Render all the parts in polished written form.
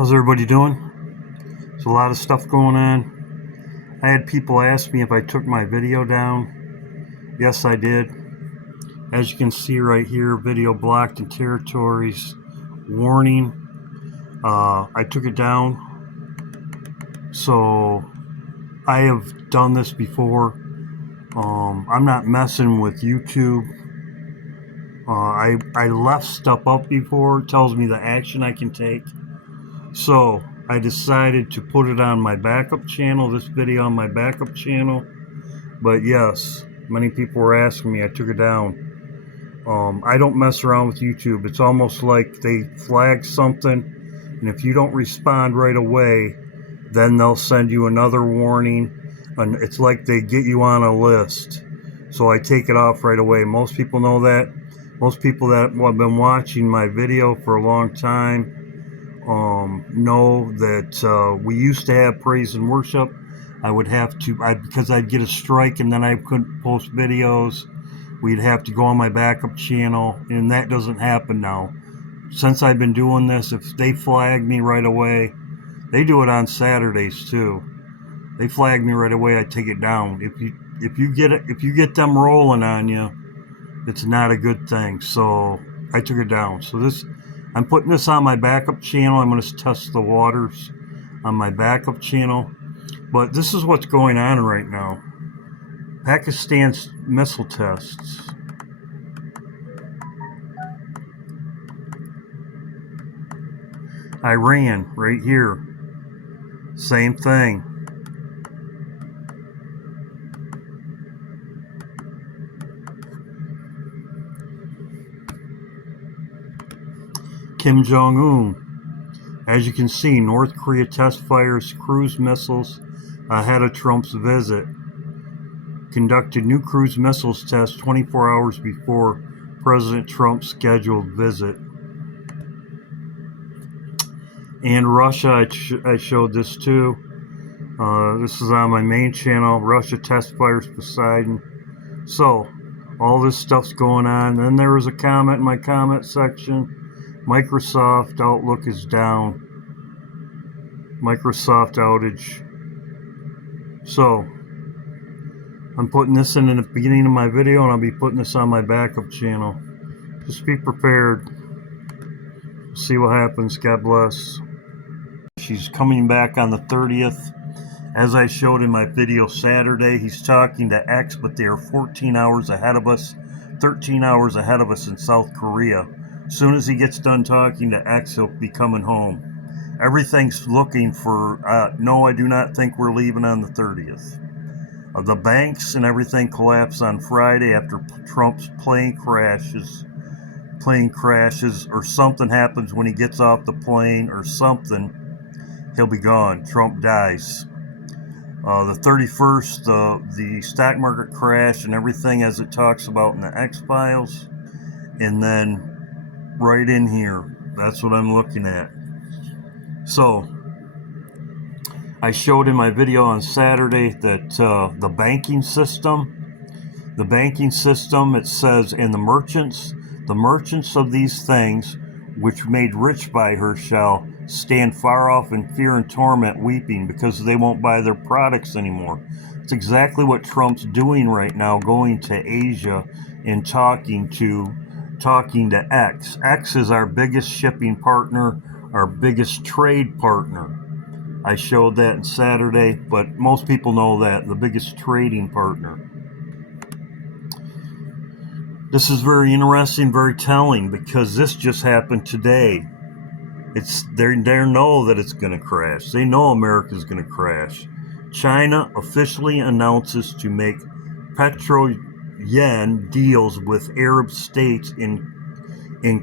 How's everybody doing? There's a lot of stuff going on. I had people ask me if I took my video down. Yes, I did. As you can see right here, video blocked in territories. Warning. I took it down. So I have done this before. I'm not messing with YouTube. I left stuff up before. It tells me the action I can take. So I decided to put it on my backup channel, this video on my backup channel. But yes, many people were asking me, I took it down. I don't mess around with YouTube. It's almost like they flag something, and if you don't respond right away, then they'll send you another warning, and it's like they get you on a list. So I take it off right away. Most people know that. Most people that have been watching my video for a long time know that we used to have praise and worship. I would have to, because I'd get a strike and then I couldn't post videos, we'd have to go on my backup channel, and that doesn't happen now. Since I've been doing this, if they flag me right away, they do it on Saturdays too. They flag me right away, I take it down. If you get them rolling on you, it's not a good thing. So I took it down. So I'm putting this on my backup channel. I'm going to test the waters on my backup channel. But this is what's going on right now. Pakistan's missile tests. Iran, right here. Same thing. Kim Jong-un. As you can see, North Korea test fires cruise missiles ahead of Trump's visit. Conducted new cruise missiles test 24 hours before President Trump's scheduled visit. And Russia, I showed this too. This is on my main channel. Russia test fires Poseidon. So, all this stuff's going on. Then there was a comment in my comment section. Microsoft Outlook is down. Microsoft outage. So, I'm putting this in the beginning of my video, and I'll be putting this on my backup channel. Just be prepared. See what happens. God bless. She's coming back on the 30th. As I showed in my video Saturday, he's talking to X, but they are 14 hours ahead of us, 13 hours ahead of us in South Korea. As soon as he gets done talking to X, he'll be coming home. Everything's looking for, no, I do not think we're leaving on the 30th. The banks and everything collapse on Friday after Trump's plane crashes, or something happens when he gets off the plane, or something, he'll be gone. Trump dies. The 31st, the stock market crash and everything as it talks about in the X-Files. And then right in here, that's what I'm looking at. So, I showed in my video on Saturday that the banking system, it says, and the merchants of these things, which made rich by her, shall stand far off in fear and torment, weeping, because they won't buy their products anymore. It's exactly what Trump's doing right now, going to Asia and talking to X. X is our biggest shipping partner, our biggest trade partner. I showed that on Saturday, but most people know that, the biggest trading partner. This is very interesting, very telling, because this just happened today. They know that it's going to crash. They know America's going to crash. China officially announces to make petro-yen deals with Arab states in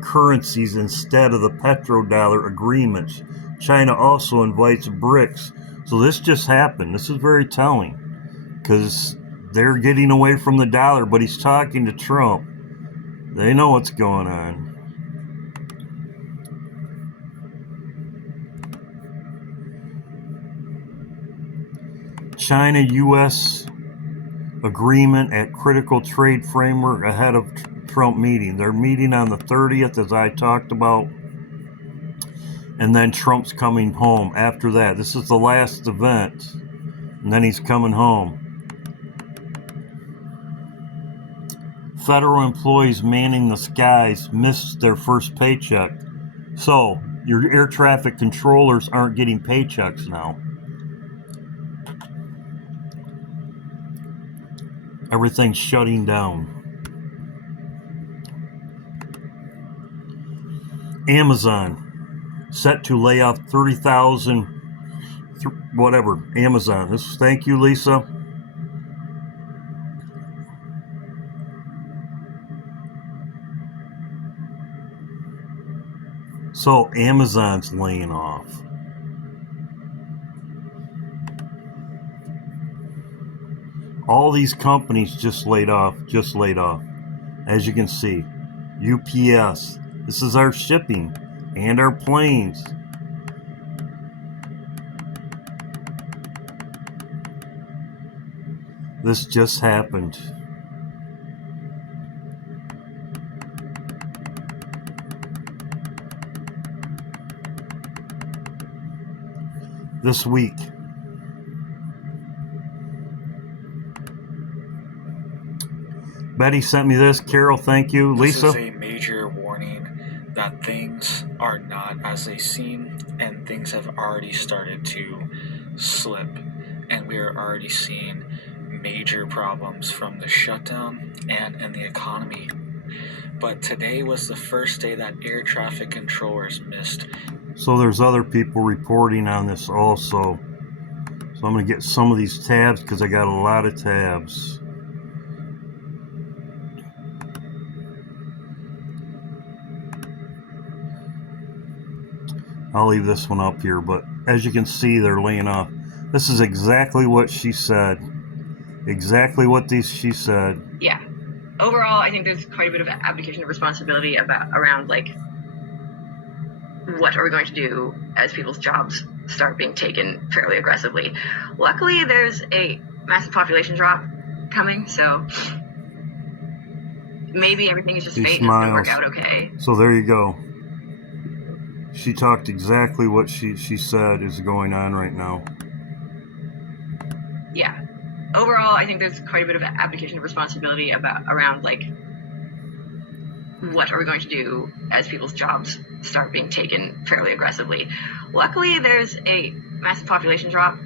currencies instead of the petrodollar agreements. China also invites BRICS. So this just happened. This is very telling, because they're getting away from the dollar, but he's talking to Trump. They know what's going on. China-U.S. agreement at critical trade framework ahead of Trump meeting. They're meeting on the 30th, as I talked about. And then Trump's coming home after that. This is the last event. And then he's coming home. Federal employees manning the skies missed their first paycheck. So, your air traffic controllers aren't getting paychecks now. Everything's shutting down. Amazon set to lay off 30,000 whatever. Amazon. Thank you, Lisa. So Amazon's laying off. All these companies just laid off. As you can see, UPS. This is our shipping and our planes. This just happened. This week. Betty sent me this. Carol, thank you. Lisa? This is a major warning that things are not as they seem, and things have already started to slip. And we are already seeing major problems from the shutdown and in the economy. But today was the first day that air traffic controllers missed. So there's other people reporting on this also. So I'm going to get some of these tabs because I got a lot of tabs. I'll leave this one up here, but as you can see, they're laying off. This is exactly what she said. Exactly what she said. Yeah. Overall, I think there's quite a bit of abdication of responsibility around like what are we going to do as people's jobs start being taken fairly aggressively. Luckily, there's a massive population drop coming, so maybe everything is just fate and it's going to work out okay. So there you go. She talked exactly what she said is going on right now. Yeah. Overall, I think there's quite a bit of abdication of responsibility around like what are we going to do as people's jobs start being taken fairly aggressively. Luckily, there's a massive population drop.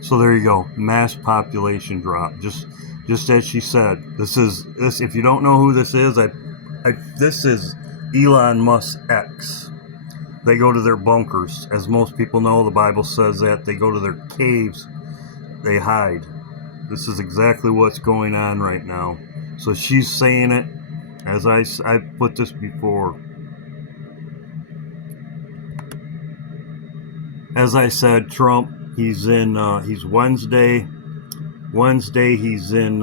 So there you go, mass population drop. Just as she said. This. If you don't know who this is, this is Elon Musk X. They go to their bunkers. As most people know, the Bible says that they go to their caves. They hide. This is exactly what's going on right now. So she's saying it, as I put this before. As I said, Trump, he's Wednesday. Wednesday, he's in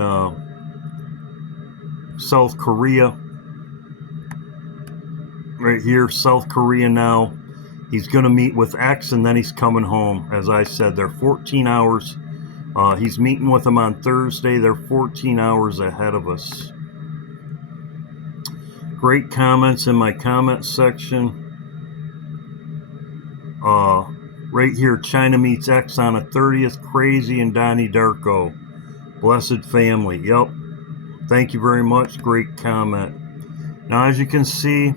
South Korea. Right here, South Korea now. He's going to meet with X, and then he's coming home. As I said, they're 14 hours. He's meeting with them on Thursday. They're 14 hours ahead of us. Great comments in my comment section. Right here, China meets X on a 30th. Crazy and Donnie Darko. Blessed family. Yep. Thank you very much. Great comment. Now, as you can see,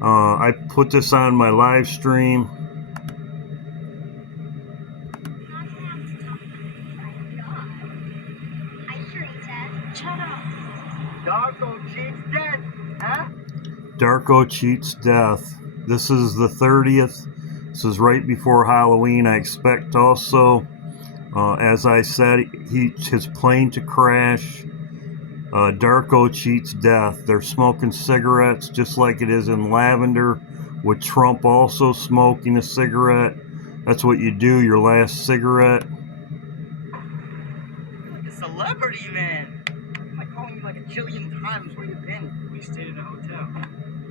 I put this on my live stream. Darko cheats death, huh? Darko cheats death. This is the 30th. This is right before Halloween. I expect also, as I said, his plane to crash. Darko cheats death. They're smoking cigarettes just like it is in Lavender, with Trump also smoking a cigarette. That's what you do, your last cigarette. Like a celebrity, man. I'm like calling you like a jillion times. Where you been? We stayed at a hotel.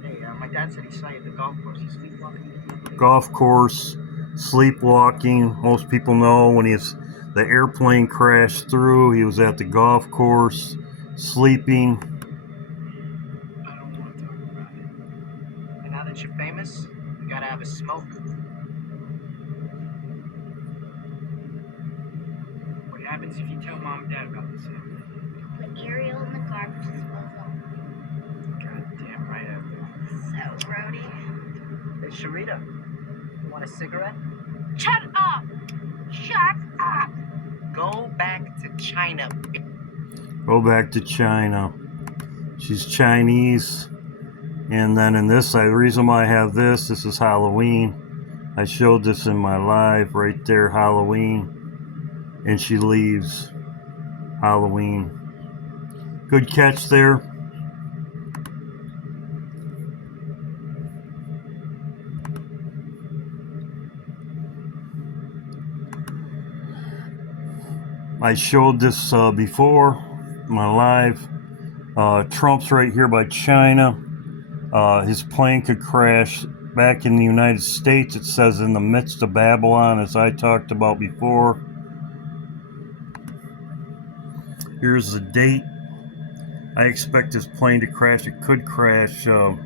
Hey, my dad said he saw you at the golf course. He's sleepwalking. Golf course, sleepwalking. Most people know when the airplane crashed through, he was at the golf course, sleeping. I don't want to talk about it. And now that you're famous, you gotta have a smoke. happens if you tell mom and dad about this? Put Ariel in the garbage disposal. Goddamn right I will. So, Brody. Hey, Sharita, you want a cigarette? Shut up! Shut up! Go back to China. Go back to China. She's Chinese. And then in this, the reason why I have this is Halloween. I showed this in my live right there, Halloween. And she leaves. Halloween. Good catch there. I showed this before, my live. Trump's right here by China. His plane could crash back in the United States. It says in the midst of Babylon, as I talked about before. Here's the date. I expect this plane to crash. It could crash the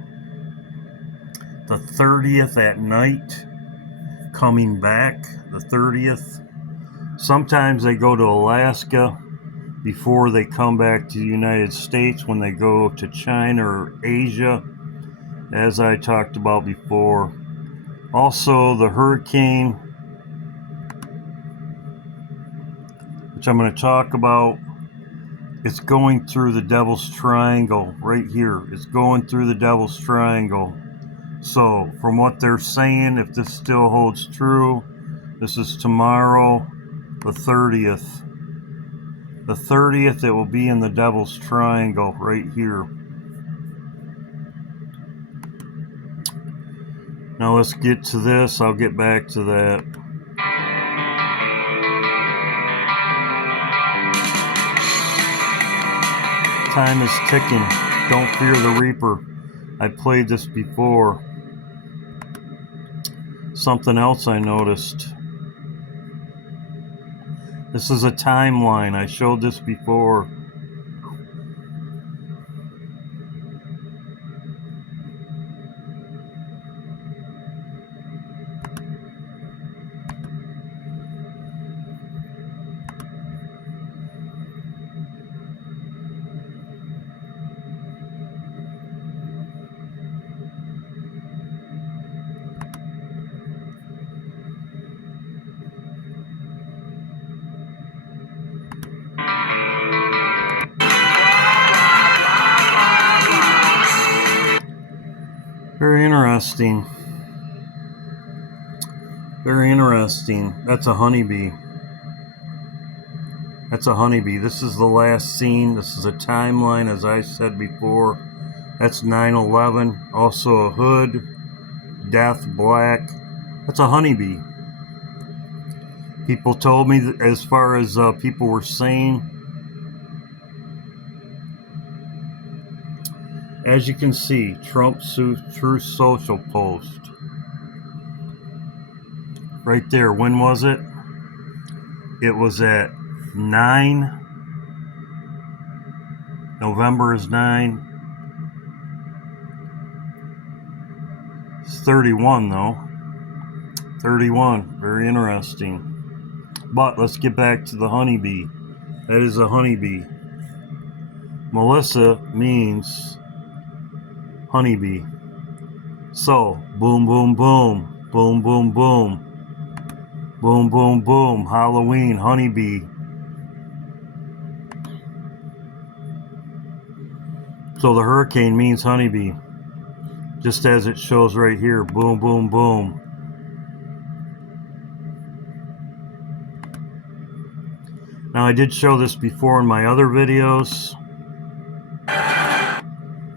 30th at night, coming back the 30th. Sometimes they go to Alaska before they come back to the United States when they go to China or Asia, as I talked about before. Also, the hurricane, which I'm going to talk about, it's going through the Devil's Triangle right here. It's going through the Devil's Triangle. So, from what they're saying, if this still holds true, this is tomorrow, the 30th. The 30th, it will be in the Devil's Triangle right here. Now let's get to this. I'll get back to that. Time is ticking. Don't fear the Reaper. I played this before. Something else I noticed. This is a timeline. I showed this before. Very interesting. Very interesting. That's a honeybee. That's a honeybee. This is the last scene. This is a timeline, as I said before. That's 9/11. Also a hood. Death, black. That's a honeybee. People told me that as far as people were saying, as you can see, Trump's Truth Social post. Right there. When was it? It was at 9. November is 9. It's 31 though. 31. Very interesting. But let's get back to the honeybee. That is a honeybee. Melissa means honeybee. So, boom, boom, boom. Boom, boom, boom. Boom, boom, boom. Halloween, honeybee. So the hurricane means honeybee. Just as it shows right here. Boom, boom, boom. Now I did show this before in my other videos.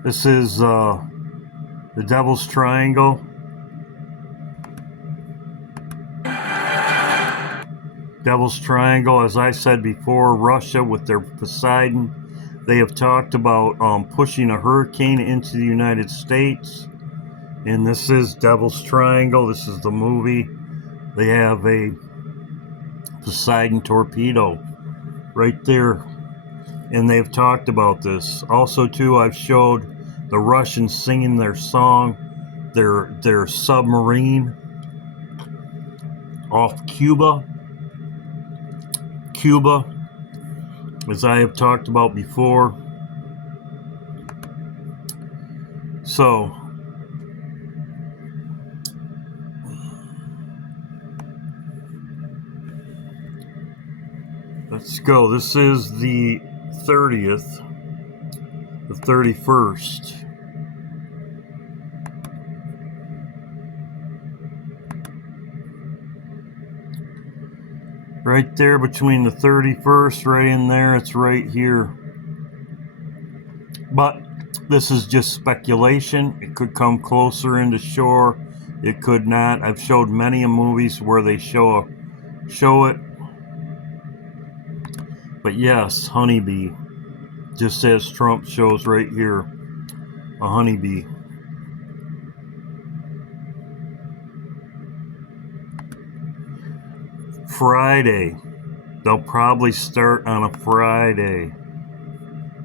This is the Devil's Triangle. Devil's Triangle, as I said before, Russia with their Poseidon. They have talked about pushing a hurricane into the United States. And this is Devil's Triangle. This is the movie. They have a Poseidon torpedo right there. And they've talked about this. Also, too, I've showed the Russians singing their song, their submarine off Cuba. Cuba, as I have talked about before. So, let's go. This is the 30th, the 31st. Right there between the 31st, right in there, it's right here. But this is just speculation. It could come closer into shore. It could not. I've showed many movies where they show it. But yes, honeybee. Just as Trump shows right here, a honeybee. Friday. They'll probably start on a Friday.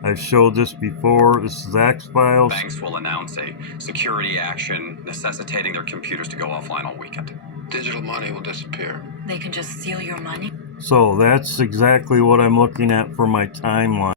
I've showed this before. This is X-Files. Banks will announce a security action necessitating their computers to go offline all weekend. Digital money will disappear. They can just steal your money? So that's exactly what I'm looking at for my timeline.